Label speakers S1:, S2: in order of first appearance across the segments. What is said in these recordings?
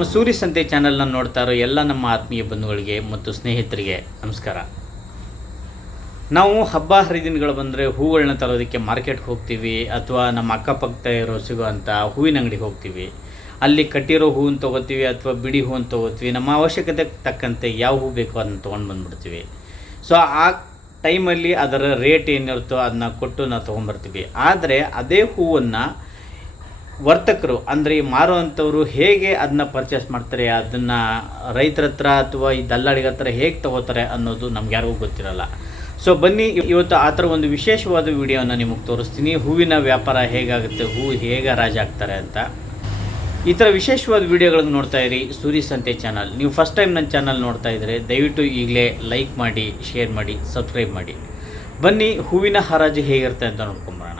S1: ನಮ್ಮ ಸೂರ್ಯ ಸಂತೆ ಚಾನೆಲ್ನ ನೋಡ್ತಾ ಇರೋ ಎಲ್ಲ ನಮ್ಮ ಆತ್ಮೀಯ ಬಂಧುಗಳಿಗೆ ಮತ್ತು ಸ್ನೇಹಿತರಿಗೆ ನಮಸ್ಕಾರ. ನಾವು ಹಬ್ಬ ಹರಿದಿನಗಳು ಬಂದರೆ ಹೂಗಳನ್ನ ತರೋದಕ್ಕೆ ಮಾರ್ಕೆಟ್ಗೆ ಹೋಗ್ತೀವಿ ಅಥವಾ ನಮ್ಮ ಅಕ್ಕಪಕ್ಕ ಇರೋ ಸಿಗುವಂಥ ಹೂವಿನ ಅಂಗಡಿಗೆ ಹೋಗ್ತೀವಿ. ಅಲ್ಲಿ ಕಟ್ಟಿರೋ ಹೂವನ್ನು ತೊಗೋತೀವಿ ಅಥವಾ ಬಿಡಿ ಹೂವನ್ನು ತೊಗೋತೀವಿ. ನಮ್ಮ ಅವಶ್ಯಕತೆಗೆ ತಕ್ಕಂತೆ ಯಾವ ಹೂ ಬೇಕೋ ಅದನ್ನು ತೊಗೊಂಡು ಬಂದುಬಿಡ್ತೀವಿ. ಸೊ ಆ ಟೈಮಲ್ಲಿ ಅದರ ರೇಟ್ ಏನಿರುತ್ತೋ ಅದನ್ನ ಕೊಟ್ಟು ನಾವು ತೊಗೊಂಬರ್ತೀವಿ ಆದರೆ ಅದೇ ಹೂವನ್ನು ವರ್ತಕರು, ಅಂದರೆ ಈ ಮಾರುವಂಥವ್ರು ಹೇಗೆ ಅದನ್ನ ಪರ್ಚೇಸ್ ಮಾಡ್ತಾರೆ, ಅದನ್ನು ರೈತರ ಹತ್ರ ಅಥವಾ ಈ ದಲ್ಲಾಳಿಗಳ ಹತ್ರ ಹೇಗೆ ತಗೋತಾರೆ ಅನ್ನೋದು ನಮ್ಗೆ ಯಾರಿಗೂ ಗೊತ್ತಿರಲ್ಲ. ಸೊ ಬನ್ನಿ ಇವತ್ತು ಆ ಥರ ಒಂದು ವಿಶೇಷವಾದ ವಿಡಿಯೋನ ನಿಮಗೆ ತೋರಿಸ್ತೀನಿ. ಹೂವಿನ ವ್ಯಾಪಾರ ಹೇಗಾಗುತ್ತೆ, ಹೂ ಹೇಗೆ ರಾಜ ಆಗ್ತಾರೆ ಅಂತ. ಈ ಥರ ವಿಶೇಷವಾದ ವಿಡಿಯೋಗಳನ್ನು ನೋಡ್ತಾ ಇರಿ. ಸೂರಿ ಸಂತೆ ಚಾನಲ್ ನೀವು ಫಸ್ಟ್ ಟೈಮ್ ನನ್ನ ಚಾನಲ್ ನೋಡ್ತಾ ಇದ್ದರೆ ದಯವಿಟ್ಟು ಈಗಲೇ ಲೈಕ್ ಮಾಡಿ ಶೇರ್ ಮಾಡಿ ಸಬ್ಸ್ಕ್ರೈಬ್ ಮಾಡಿ. ಬನ್ನಿ, ಹೂವಿನ ಹರಾಜು ಹೇಗಿರುತ್ತೆ ಅಂತ ನೋಡ್ಕೊಂಬರೋಣ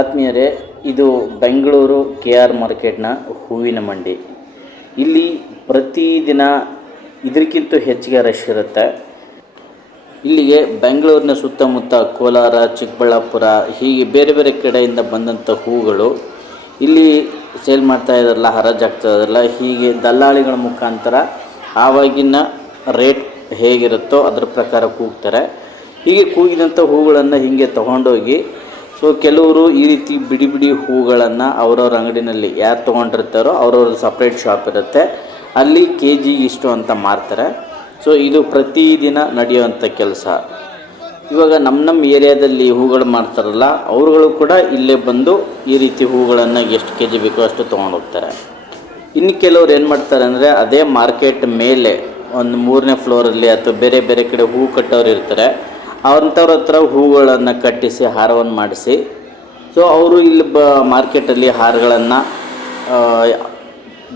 S1: ಆತ್ಮೀಯರೇ, ಇದು ಬೆಂಗಳೂರು ಕೆ ಆರ್ ಮಾರ್ಕೆಟ್ನ ಹೂವಿನ ಮಂಡಿ. ಇಲ್ಲಿ ಪ್ರತಿದಿನ ಇದಕ್ಕಿಂತ ಹೆಚ್ಚಿಗೆ ರಶ್ ಇರುತ್ತೆ. ಇಲ್ಲಿಗೆ ಬೆಂಗಳೂರಿನ ಸುತ್ತಮುತ್ತ ಕೋಲಾರ, ಚಿಕ್ಕಬಳ್ಳಾಪುರ, ಹೀಗೆ ಬೇರೆ ಬೇರೆ ಕಡೆಯಿಂದ ಬಂದಂಥ ಹೂಗಳು ಇಲ್ಲಿ ಸೇಲ್ ಮಾಡ್ತಾ ಇದಾರಲ್ಲ ಹರಾಜಾಗ್ತಾ ಹೀಗೆ ದಲ್ಲಾಳಿಗಳ ಮುಖಾಂತರ ಆವಾಗಿನ ರೇಟ್ ಹೇಗಿರುತ್ತೋ ಅದರ ಪ್ರಕಾರ ಕೂಗ್ತಾರೆ. ಹೀಗೆ ಕೂಗಿದಂಥ ಹೂಗಳನ್ನು ಹೀಗೆ ತೊಗೊಂಡೋಗಿ ಸೊ ಕೆಲವರು ಈ ರೀತಿ ಬಿಡಿ ಬಿಡಿ ಹೂಗಳನ್ನು ಅವರವ್ರ ಅಂಗಡಿನಲ್ಲಿ ಯಾರು ತೊಗೊಂಡಿರ್ತಾರೋ ಅವ್ರವ್ರ ಸಪ್ರೇಟ್ ಶಾಪ್ ಇರುತ್ತೆ. ಅಲ್ಲಿ ಕೆ ಜಿ ಇಷ್ಟು ಅಂತ ಮಾರ್ತಾರೆ. ಸೊ ಇದು ಪ್ರತಿದಿನ ನಡೆಯುವಂಥ ಕೆಲಸ. ಇವಾಗ ನಮ್ಮ ನಮ್ಮ ಏರಿಯಾದಲ್ಲಿ ಹೂಗಳು ಮಾರ್ತಾರಲ್ಲ, ಅವರುಗಳು ಕೂಡ ಇಲ್ಲೇ ಬಂದು ಈ ರೀತಿ ಹೂಗಳನ್ನು ಎಷ್ಟು ಕೆ ಜಿ ಬೇಕೋ ಅಷ್ಟು ತೊಗೊಂಡೋಗ್ತಾರೆ. ಇನ್ನು ಕೆಲವ್ರು ಏನು ಮಾಡ್ತಾರೆ ಅಂದರೆ, ಅದೇ ಮಾರ್ಕೆಟ್ ಮೇಲೆ ಒಂದು ಮೂರನೇ ಫ್ಲೋರಲ್ಲಿ ಅಥವಾ ಬೇರೆ ಬೇರೆ ಕಡೆ ಹೂ ಕಟ್ಟೋರು ಇರ್ತಾರೆ. ಅಂಥವ್ರ ಹತ್ರ ಹೂಗಳನ್ನು ಕಟ್ಟಿಸಿ, ಹಾರವನ್ನು ಮಾಡಿಸಿ. ಸೊ ಅವರು ಇಲ್ಲಿ ಬ, ಮಾರ್ಕೆಟಲ್ಲಿ ಹಾರಗಳನ್ನು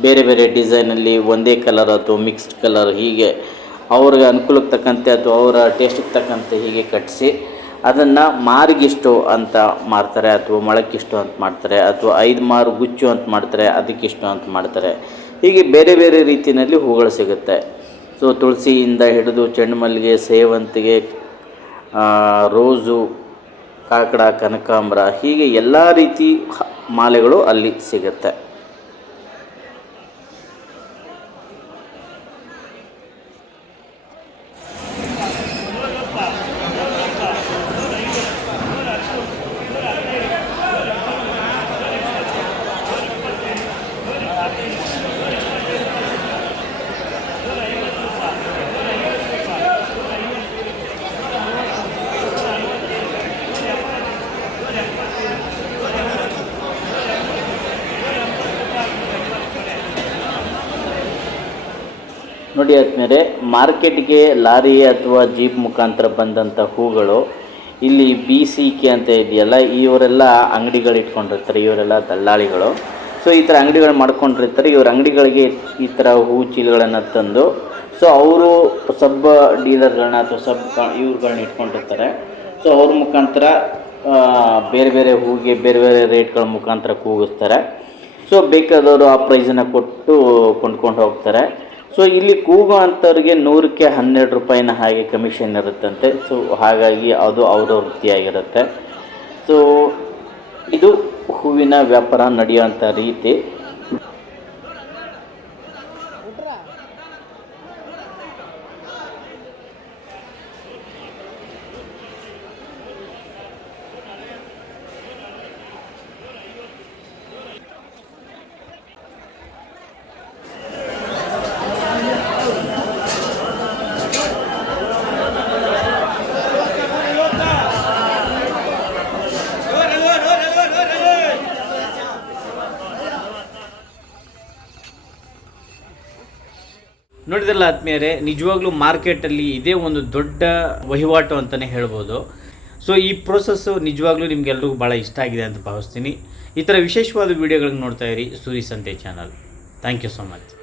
S1: ಬೇರೆ ಬೇರೆ ಡಿಸೈನಲ್ಲಿ ಒಂದೇ ಕಲರ್ ಅಥವಾ ಮಿಕ್ಸ್ಡ್ ಕಲರ್ ಹೀಗೆ ಅವ್ರಿಗೆ ಅನುಕೂಲಕ್ಕೆ ತಕ್ಕಂತೆ ಅಥವಾ ಅವರ ಟೇಸ್ಟಿಗೆ ತಕ್ಕಂತೆ ಹೀಗೆ ಕಟ್ಟಿಸಿ ಅದನ್ನು ಮಾರಿಗಿಷ್ಟು ಅಂತ ಮಾಡ್ತಾರೆ ಅಥವಾ ಮೊಳಕ್ಕಿಷ್ಟು ಅಂತ ಮಾಡ್ತಾರೆ ಅಥವಾ ಐದು ಮಾರು ಗುಚ್ಚು ಅಂತ ಮಾಡ್ತಾರೆ, ಅದಕ್ಕಿಷ್ಟು ಅಂತ ಮಾಡ್ತಾರೆ. ಹೀಗೆ ಬೇರೆ ಬೇರೆ ರೀತಿಯಲ್ಲಿ ಹೂಗಳು ಸಿಗುತ್ತೆ. ಸೊ ತುಳಸಿಯಿಂದ ಹಿಡಿದು ಚೆಂಡು ಮಲ್ಲಿಗೆ, ಸೇವಂತಿಗೆ ರೋಸು ಕಾಕಡ ಕನಕಾಂಬರ ಹೀಗೆ ಎಲ್ಲ ರೀತಿ ಮಾಲೆಗಳು ಅಲ್ಲಿ ಸಿಗುತ್ತೆ. ನೋಡಿ ಆದ್ಮೇಲೆ ಮಾರ್ಕೆಟ್ಗೆ ಲಾರಿ ಅಥವಾ ಜೀಪ್ ಮುಖಾಂತರ ಬಂದಂಥ ಹೂಗಳು ಇಲ್ಲಿ ಬಿ, ಸಿ, ಕೆ ಅಂತ ಇದೆಯಲ್ಲ, ಇವರೆಲ್ಲ ಅಂಗಡಿಗಳು ಇಟ್ಕೊಂಡಿರ್ತಾರೆ ಇವರೆಲ್ಲ ದಲ್ಲಾಳಿಗಳು. ಸೊ ಈ ಥರ ಅಂಗಡಿಗಳು ಮಾಡ್ಕೊಂಡಿರ್ತಾರೆ, ಇವ್ರ ಅಂಗಡಿಗಳಿಗೆ ಈ ಥರ ಹೂ ಚೀಲಗಳನ್ನು ತಂದು ಸೊ ಅವರು ಸಬ್ ಡೀಲರ್ಗಳನ್ನ ಅಥವಾ ಸಬ್ ಇವ್ರುಗಳನ್ನ ಇಟ್ಕೊಂಡಿರ್ತಾರೆ. ಸೊ ಅವ್ರ ಮುಖಾಂತರ ಬೇರೆ ಬೇರೆ ಹೂಗೆ ಬೇರೆ ಬೇರೆ ರೇಟ್ಗಳ ಮುಖಾಂತರ ಕೂಗಿಸ್ತಾರೆ. ಸೊ ಬೇಕಾದವರು ಆ ಪ್ರೈಸನ್ನು ಕೊಟ್ಟು ಕೊಂಡ್ಕೊಂಡು ಹೋಗ್ತಾರೆ. ಸೊ ಇಲ್ಲಿ ಕೂಗೋ ಅಂಥವ್ರಿಗೆ ನೂರಕ್ಕೆ ಹನ್ನೆರಡು ರೂಪಾಯಿನ ಹಾಗೆ ಕಮಿಷನ್ ಇರುತ್ತಂತೆ. ಸೊ ಹಾಗಾಗಿ ಅದು ಅವರ ವೃತ್ತಿಯಾಗಿರುತ್ತೆ. ಸೊ ಇದು ಹೂವಿನ ವ್ಯಾಪಾರ ನಡೆಯುವಂಥ ರೀತಿ.
S2: ನೋಡಿದ್ರಲ್ಲ ಆತ್ಮೀಯರೇ, ನಿಜವಾಗ್ಲೂ ಮಾರ್ಕೆಟಲ್ಲಿ ಇದೇ ಒಂದು ದೊಡ್ಡ ವಹಿವಾಟು ಅಂತಲೇ ಹೇಳ್ಬೋದು. ಸೊ ಈ ಪ್ರೋಸೆಸ್ಸು ನಿಜವಾಗ್ಲೂ ನಿಮಗೆಲ್ರಿಗೂ ಭಾಳ ಇಷ್ಟ ಆಗಿದೆ ಅಂತ ಭಾವಿಸ್ತೀನಿ. ಈ ಥರ ವಿಶೇಷವಾದ ವೀಡಿಯೋಗಳನ್ನ ನೋಡ್ತಾ ಇರಿ, Suri Sante channel thank you so much